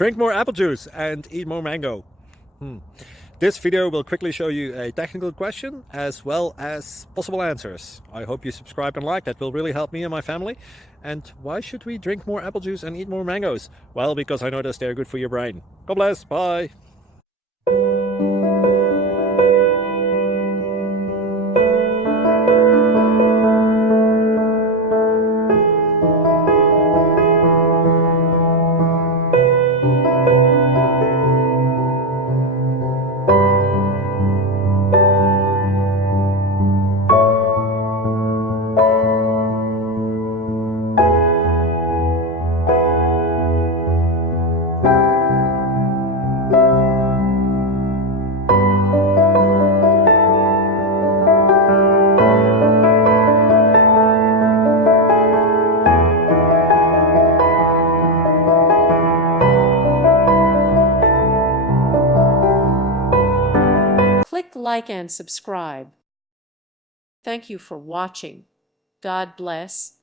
Drink more apple juice and eat more mango. This video will quickly show you a technical question as well as possible answers. I hope you subscribe and like, that will really help me and my family. And why should we drink more apple juice and eat more mangoes? Well, because I noticed they're good for your brain. God bless, bye. Click like and subscribe. Thank you for watching. God bless.